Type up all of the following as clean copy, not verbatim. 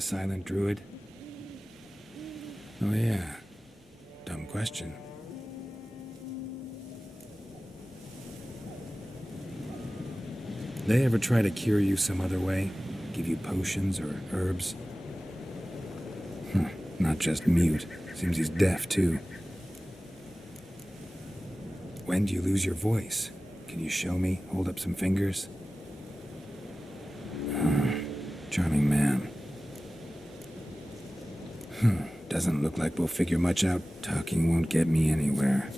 the silent druid? Oh yeah. Dumb question. They ever try to cure you some other way? Give you potions or herbs? Not just mute. Seems he's deaf, too. When do you lose your voice? Can you show me? Hold up some fingers? Charming man. Doesn't look like we'll figure much out. Talking won't get me anywhere.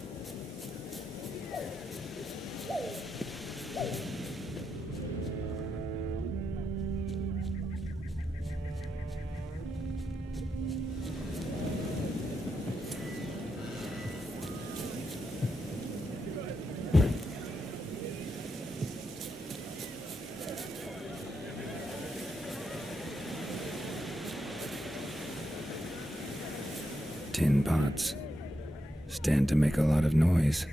Tin pots. Stand to make a lot of noise.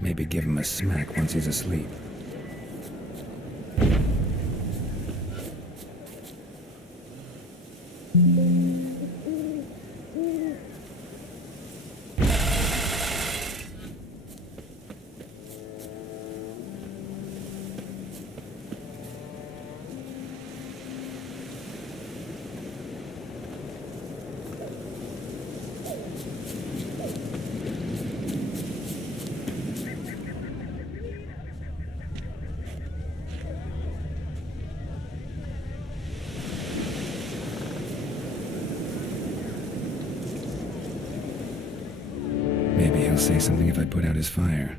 Maybe give him a smack once he's asleep. Maybe he'll say something if I put out his fire.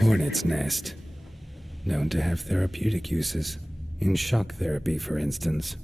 Hornet's nest. Known to have therapeutic uses. In shock therapy, for instance.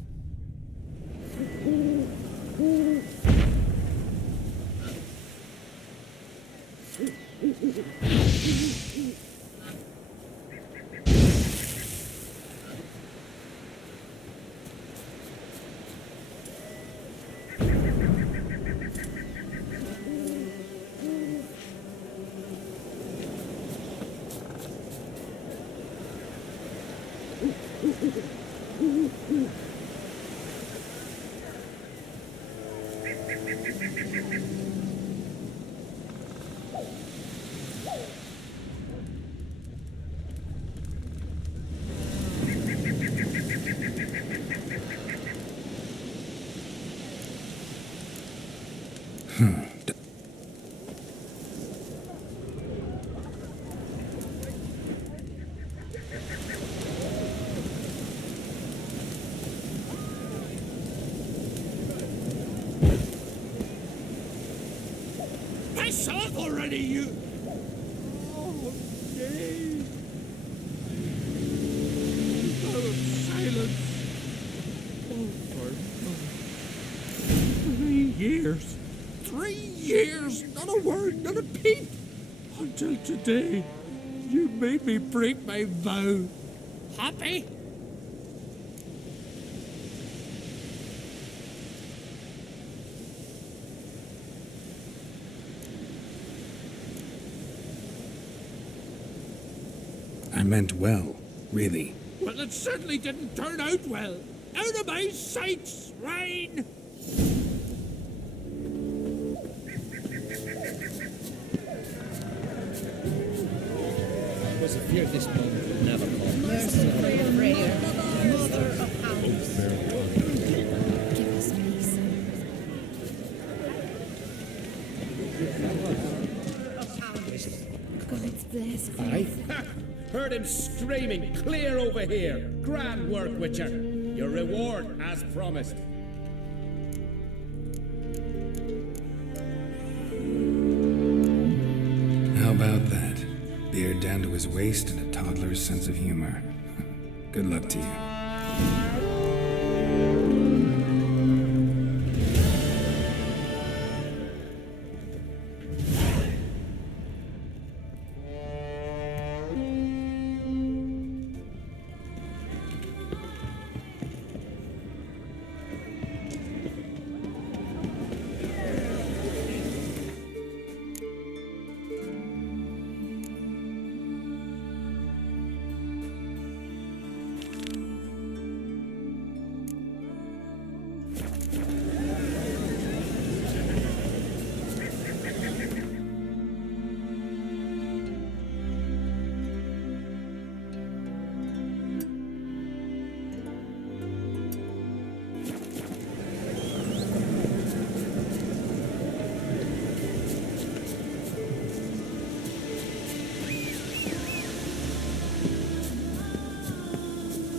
Piss off already, you! Oh, nay. Oh, silence. Oh, for no. 3 years. 3 years! Not a word, not a peep! Until today, you made me break my vow. Happy? I meant well, really. Well, it certainly didn't turn out well. Out of my sight, swine! I was afeard this moment would never come. Merciful Freya, mother of hounds. Give us peace. God's bless. Aye. Heard him screaming clear over here. Grand work, Witcher. Your reward as promised. How about that? down to his waist and a toddler's sense of humor. Good luck to you.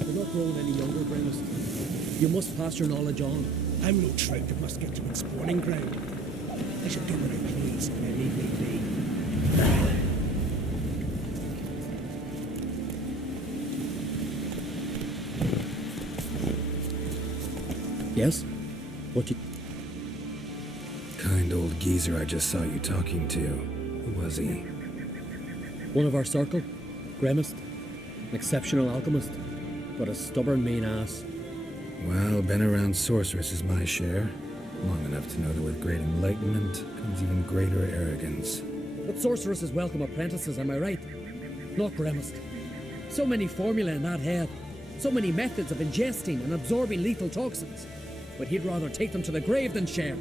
You're not growing any younger, Grimace. You must pass your knowledge on. I'm no trout that must get to its spawning ground. I shall do what I please, and I leave me be. Yes? What you... Kind old geezer I just saw you talking to. Who was he? One of our circle? Grimace? An exceptional alchemist, but a stubborn mean ass. Well, been around sorceress is my share. Long enough to know that with great enlightenment comes even greater arrogance. But sorceresses welcome apprentices, am I right? Not Grimace. So many formulae in that head. So many methods of ingesting and absorbing lethal toxins. But he'd rather take them to the grave than share.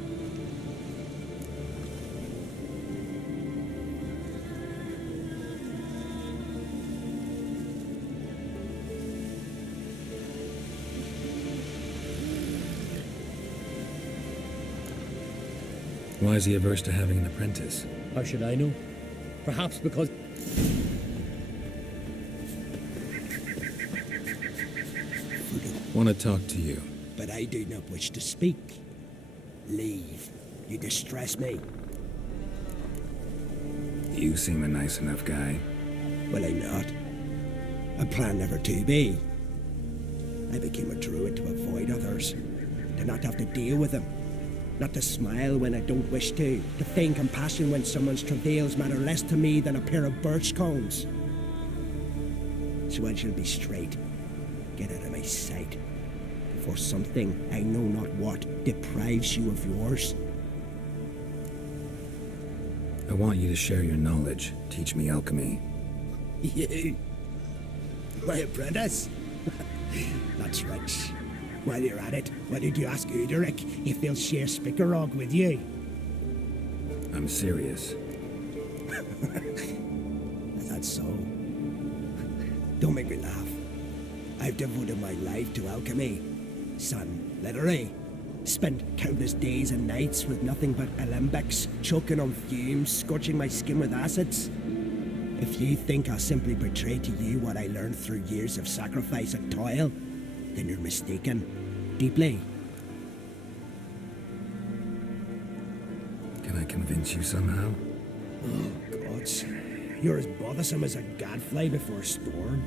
Why is he averse to having an apprentice? How should I know? Perhaps because... Want to talk to you. But I do not wish to speak. Leave. You distress me. You seem a nice enough guy. Well, I'm not. I plan never to be. I became a druid to avoid others. To not have to deal with them. Not to smile when I don't wish to feign compassion when someone's travails matter less to me than a pair of birch cones. So I shall be straight. Get out of my sight. Before something, I know not what, deprives you of yours. I want you to share your knowledge. Teach me alchemy. You? My apprentice? That's right. While you're at it, why did you ask Uderic if he'll share Spickerog with you? I'm serious. That's so. Don't make me laugh. I've devoted my life to alchemy. Son, literally. Spent countless days and nights with nothing but alembics, choking on fumes, scorching my skin with acids. If you think I'll simply betray to you what I learned through years of sacrifice and toil, then you're mistaken. Deeply. Can I convince you somehow? Oh, gods. You're as bothersome as a gadfly before a storm.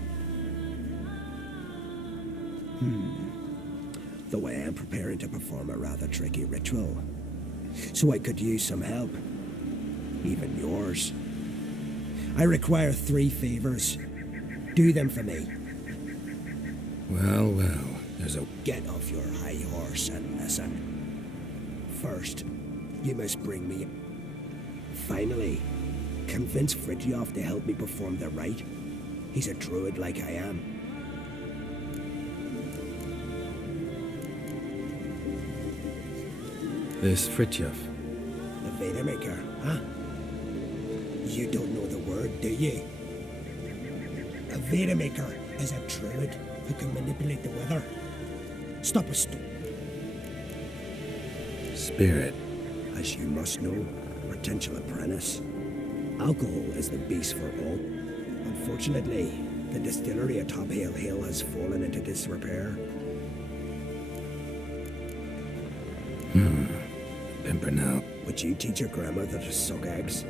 Though I am preparing to perform a rather tricky ritual. So I could use some help. Even yours. I require 3 favors. Do them for me. Well, there's a... Get off your high horse and listen. First, you must bring me... Finally, convince Fritjof to help me perform the rite. He's a druid like I am. This Fritjof. The Veda Maker, huh? You don't know the word, do you? A Veda Maker is a druid who can manipulate the weather. Stop a Spirit. As you must know, potential apprentice. Alcohol is the beast for all. Unfortunately, the distillery at Top Hill Hill has fallen into disrepair. Pimpernel. Would you teach your grandmother to suck eggs?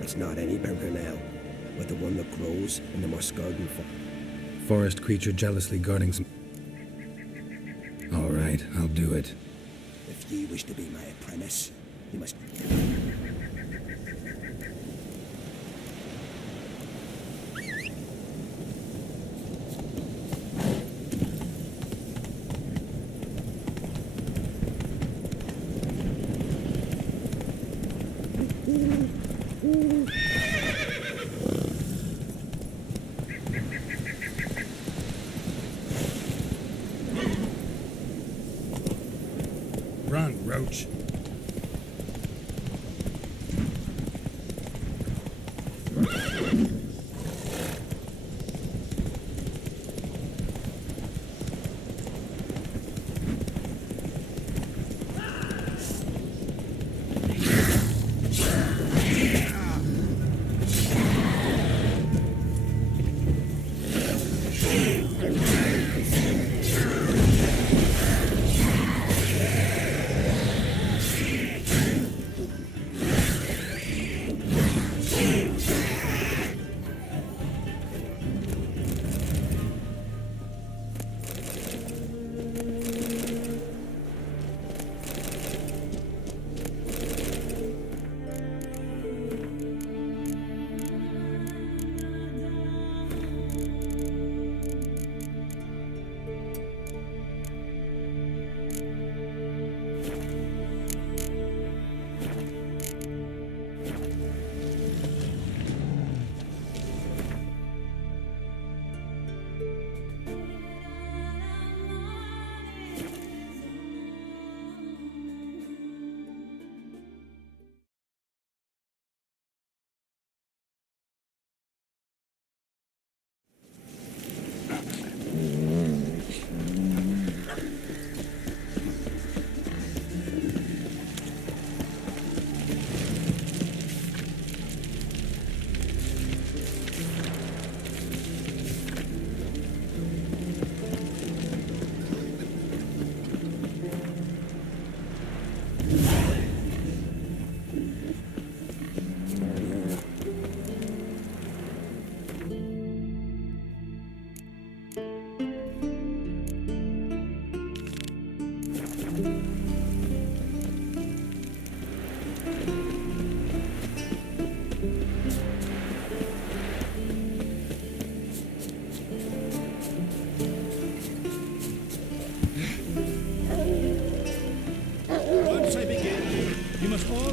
It's not any Pimpernel. with the one that grows in the Muscardin Forest creature jealously guarding some... All right, I'll do it. If ye wish to be my apprentice, you must... Run, Roach.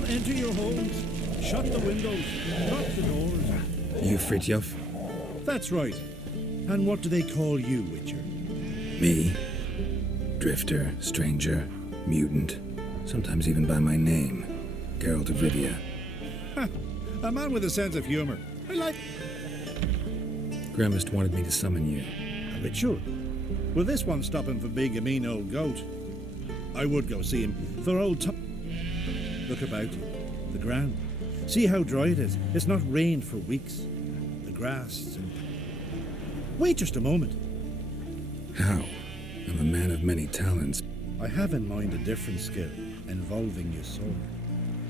Enter your homes, shut the windows, lock the doors. You Fritjof? That's right. And what do they call you, Witcher? Me? Drifter, stranger, mutant, sometimes even by my name, Geralt of Rivia. A man with a sense of humor. I like... Gremist wanted me to summon you. A ritual? Will this one stop him from being a mean old goat? I would go see him for old time. Look about you. The ground. See how dry it is. It's not rained for weeks. The grass and... Wait just a moment. How? I'm a man of many talents. I have in mind a different skill involving your sword.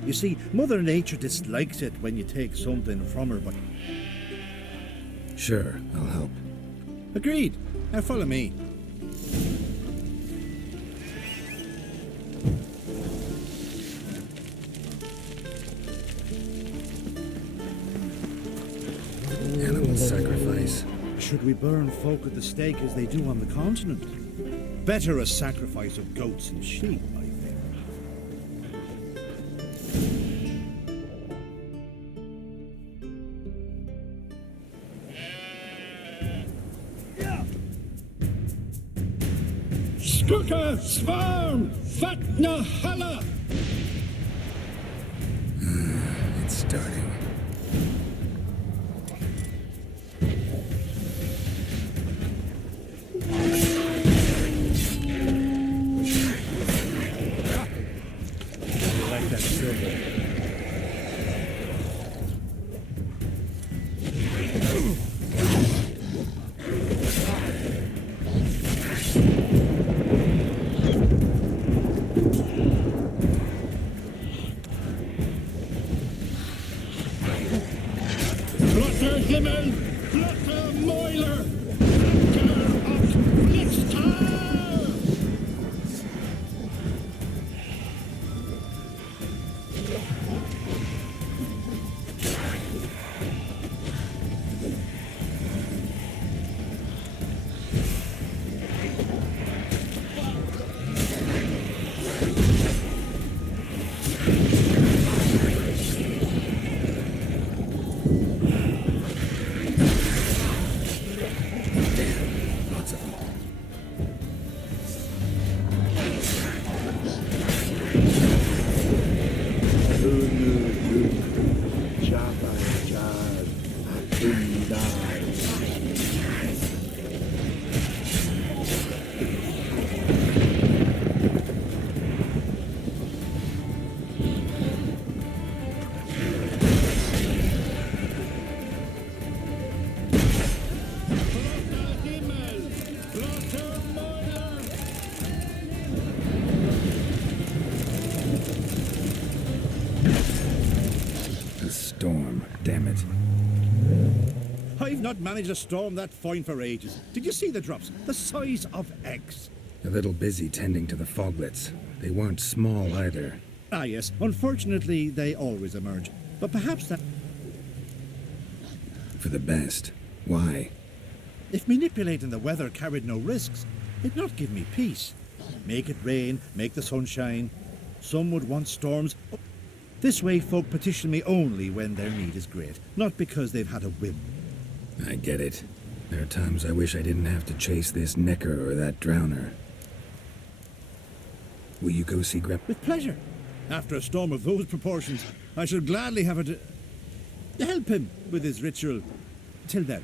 You see, Mother Nature dislikes it when you take something from her, but... Sure, I'll help. Agreed. Now follow me. Animal sacrifice. Should we burn folk at the stake as they do on the continent? Better a sacrifice of goats and sheep, I think. Skuka Svarm Fatna Hala! It's starting. Himmel, Flotte Mäuler, Wetter und Blitztal! Lots of them. A storm, damn it. I've not managed a storm that fine for ages. Did you see the drops? The size of eggs. A little busy tending to the foglets. They weren't small either. Ah, yes. Unfortunately, they always emerge. But perhaps that... For the best. Why? If manipulating the weather carried no risks, it'd not give me peace. Make it rain, make the sun shine. Some would want storms. This way folk petition me only when their need is great, not because they've had a whim. I get it. There are times I wish I didn't have to chase this necker or that drowner. Will you go see Grep? With pleasure. After a storm of those proportions, I shall gladly have it to help him with his ritual. Till then.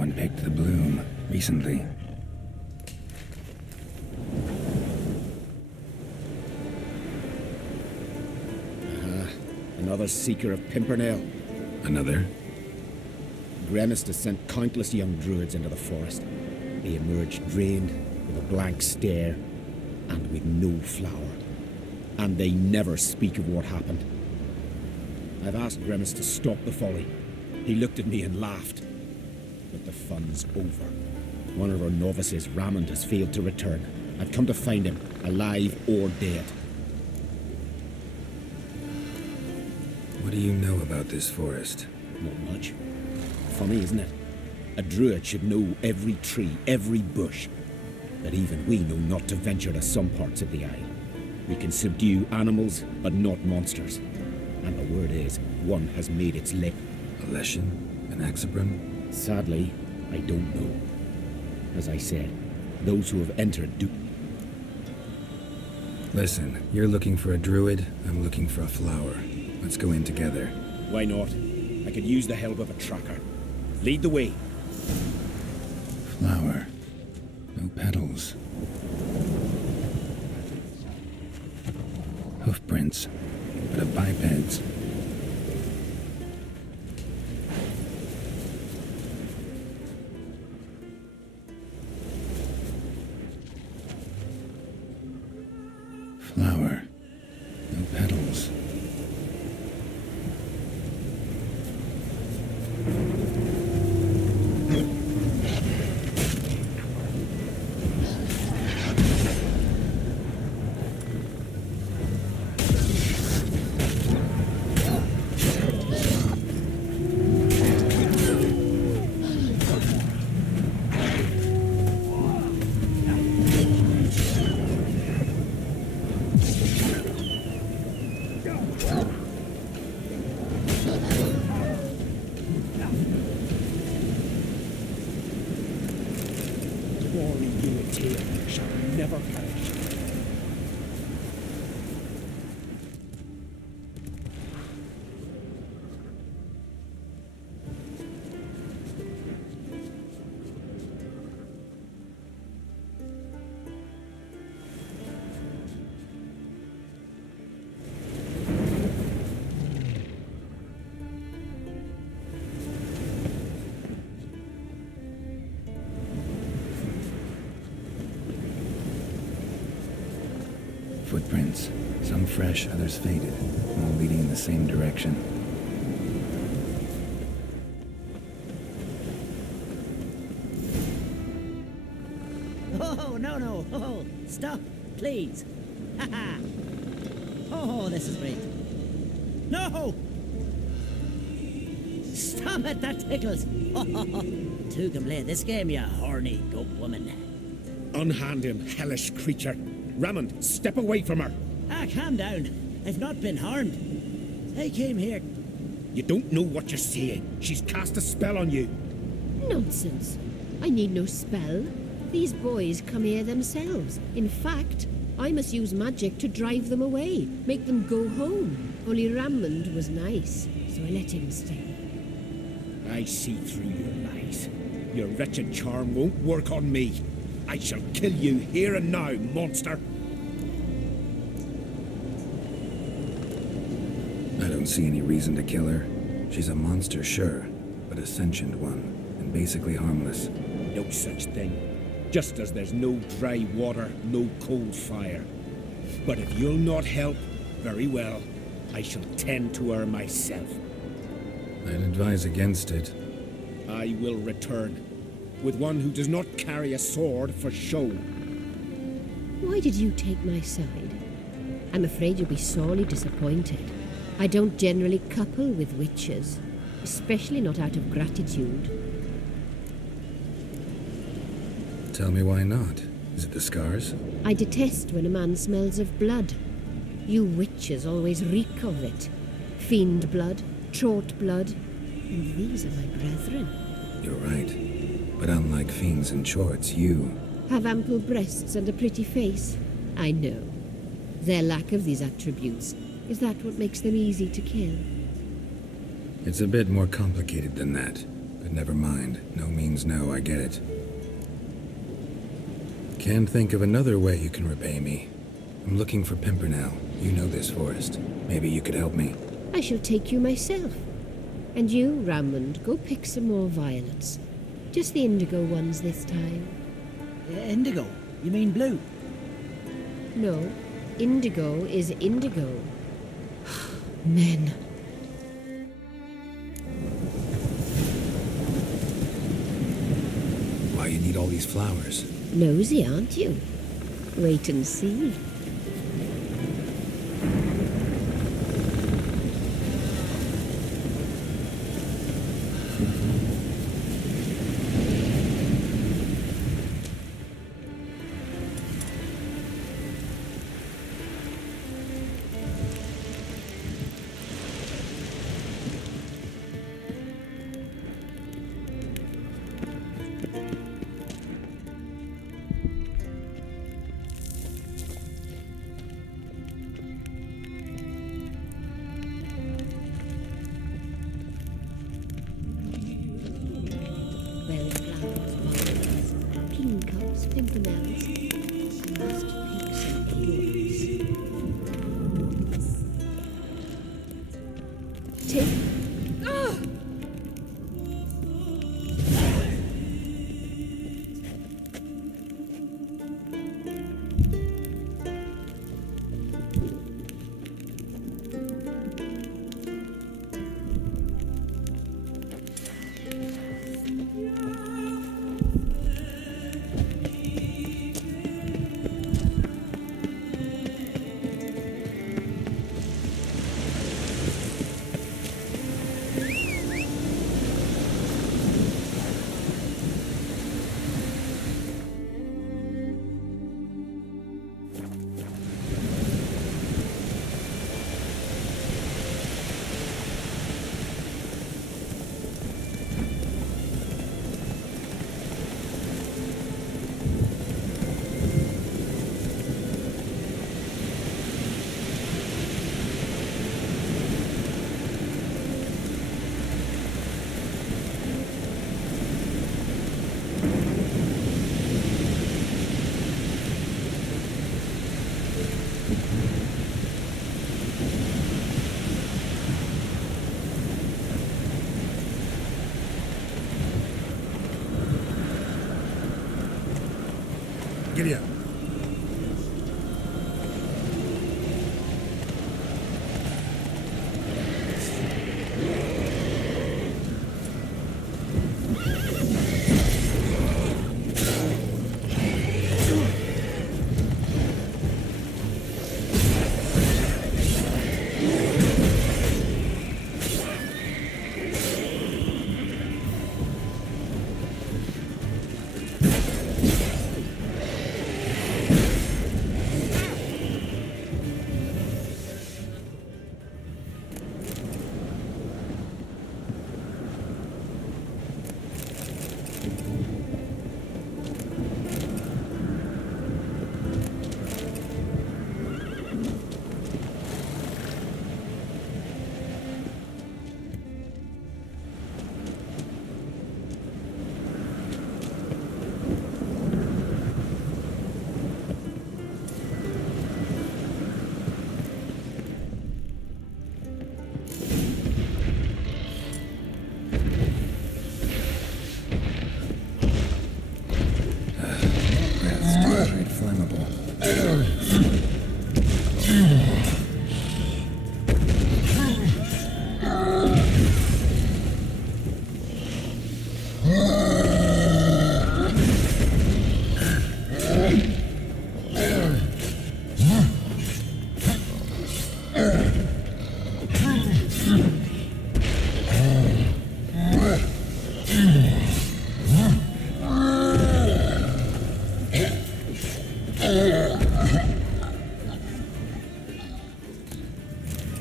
Someone picked the bloom recently. Another seeker of Pimpernel. Another? Gremist has sent countless young druids into the forest. They emerge drained, with a blank stare, and with no flower. And they never speak of what happened. I've asked Gremist to stop the folly. He looked at me and laughed. But the fun's over. One of our novices, Raymond, has failed to return. I've come to find him, alive or dead. What do you know about this forest? Not much. Funny, isn't it? A druid should know every tree, every bush. But even we know not to venture to some parts of the isle. We can subdue animals, but not monsters. And the word is, one has made its lick. A lesson? An Axabrum? Sadly, I don't know. As I said, those who have entered do... Listen, you're looking for a druid, I'm looking for a flower. Let's go in together. Why not? I could use the help of a tracker. Lead the way. Flower. No petals. Hoofprints, but of bipeds. Flower. No petals. Glory you a tale shall never perish. Footprints. Some fresh, others faded, all leading in the same direction. Oh, no. Oh, stop, please. Ha ha. Oh, this is great. No! Stop it, that tickles. Two can play this game, you horny goat woman. Unhand him, hellish creature. Raymond, step away from her. Ah, calm down. I've not been harmed. I came here. You don't know what you're saying. She's cast a spell on you. Nonsense. I need no spell. These boys come here themselves. In fact, I must use magic to drive them away, make them go home. Only Raymond was nice, so I let him stay. I see through your lies. Your wretched charm won't work on me. I shall kill you here and now, monster. I don't see any reason to kill her. She's a monster, sure, but a sentient one, and basically harmless. No such thing. Just as there's no dry water, no cold fire. But if you'll not help, very well. I shall tend to her myself. I'd advise against it. I will return, with one who does not carry a sword for show. Why did you take my side? I'm afraid you'll be sorely disappointed. I don't generally couple with witches, especially not out of gratitude. Tell me why not. Is it the scars? I detest when a man smells of blood. You witches always reek of it. Fiend blood, trot blood, and these are my brethren. You're right. But unlike fiends and chorts, you... Have ample breasts and a pretty face. I know. Their lack of these attributes, is that what makes them easy to kill? It's a bit more complicated than that. But never mind. No means no, I get it. Can't think of another way you can repay me. I'm looking for Pimpernel. You know this forest. Maybe you could help me. I shall take you myself. And you, Rammond, go pick some more violets. Just the indigo ones this time. Indigo? You mean blue? No, indigo is indigo. Men. Why you need all these flowers? Nosy, aren't you? Wait and see. Bellflowers, violets, kingcups, pimpernels. I must pick some pure ones. Take... Giddy up.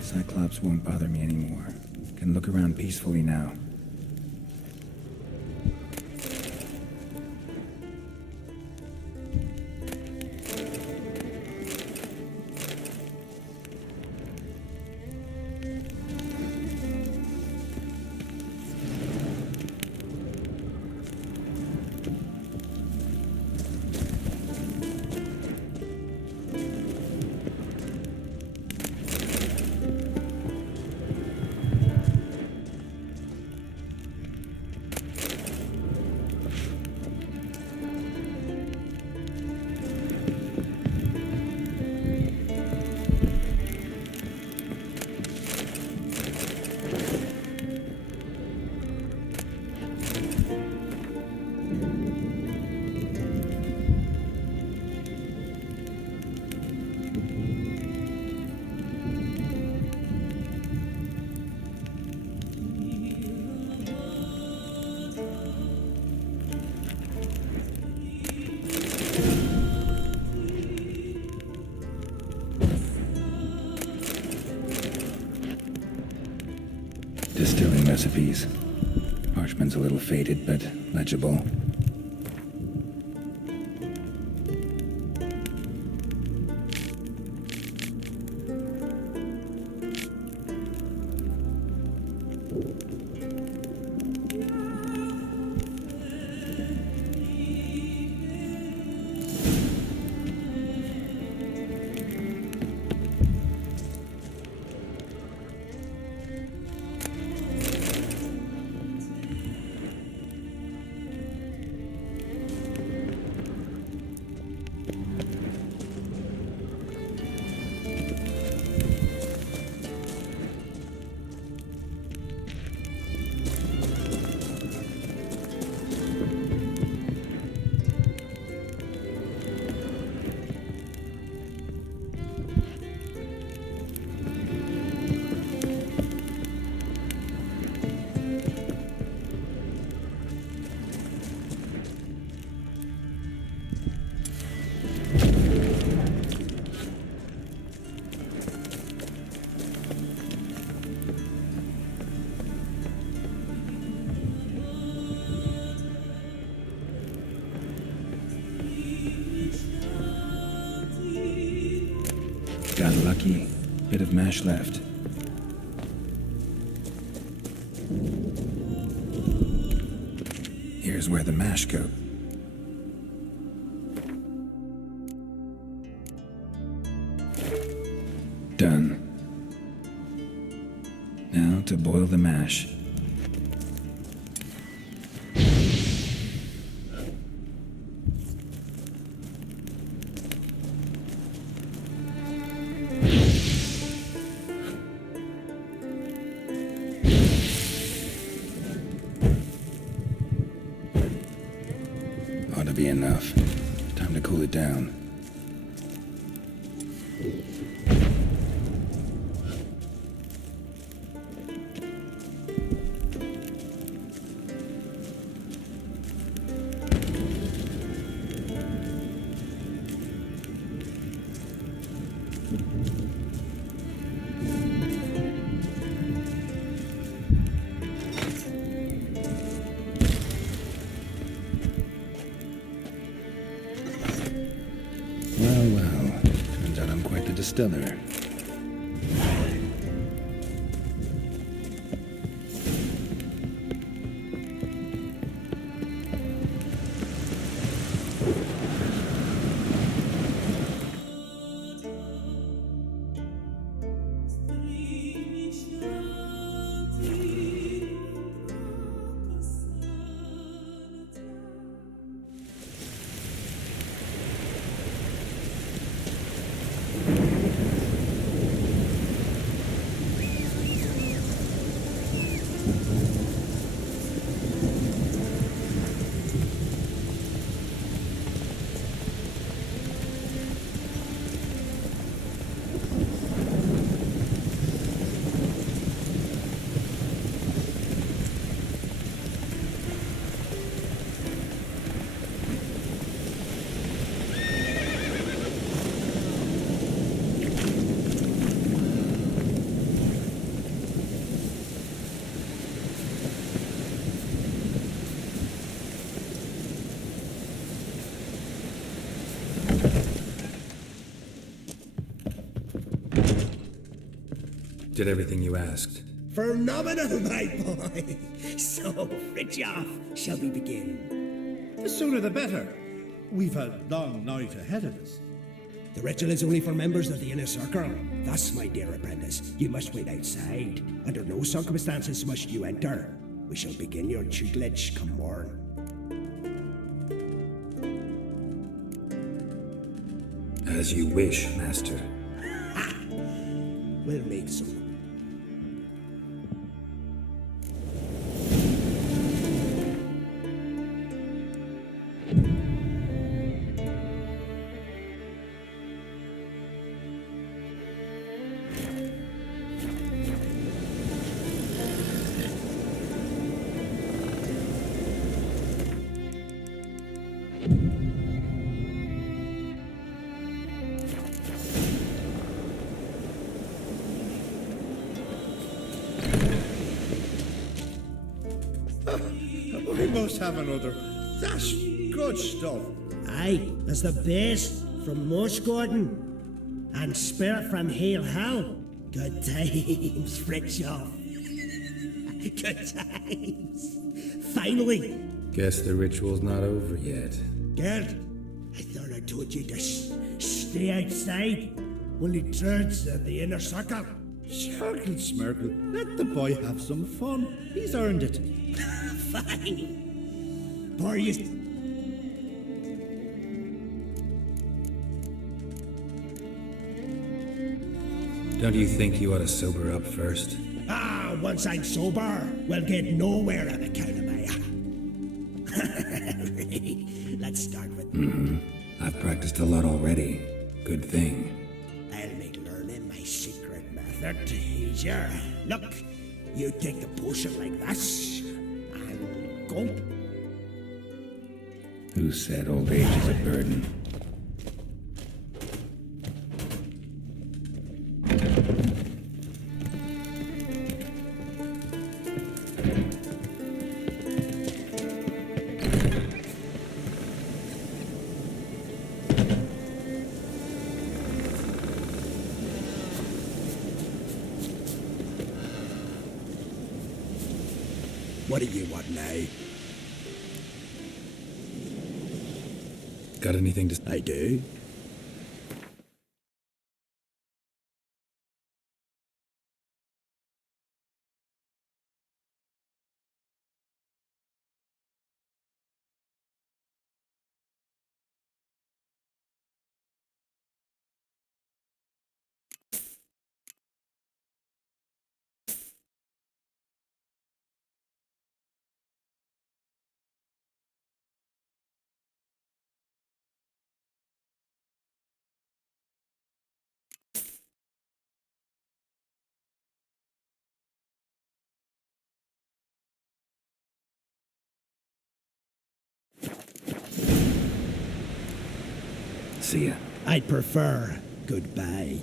Cyclops won't bother me anymore. Can look around peacefully now. recipes. Parchment's a little faded, but legible. Got lucky. Bit of mash left. Here's where the mash goes. Done. Now to boil the mash. Ought to be enough. Time to cool it down. Well, turns out I'm quite the distiller. Did everything you asked. Phenomenal, my boy. So, Fritjof, shall we begin? The sooner the better. We've a long night ahead of us. The ritual is only for members of the inner circle. Thus, my dear apprentice, you must wait outside. Under no circumstances must you enter. We shall begin your tutelage come morn. As you wish, Master. We'll make so. must have another. That's good stuff. Aye, there's the base from Mosh Gordon. And Spirit from Hail Hell. Good times, Frickshop. Good times. Finally. Guess the ritual's not over yet. Gert, I thought I told you to stay outside. Only druids at the inner circle. Smirkle, Smirkle, let the boy have some fun. He's earned it. Fine. Pour you. Don't you think you ought to sober up first? Ah, once I'm sober, we'll get nowhere on account of my... Let's start with... I've practiced a lot already. Good thing. I'll make learning my secret method easier. Look, you take the potion like this, and gulp. Who said old age is a burden? What do you want now? Got anything to... I do. See ya. I'd prefer goodbye.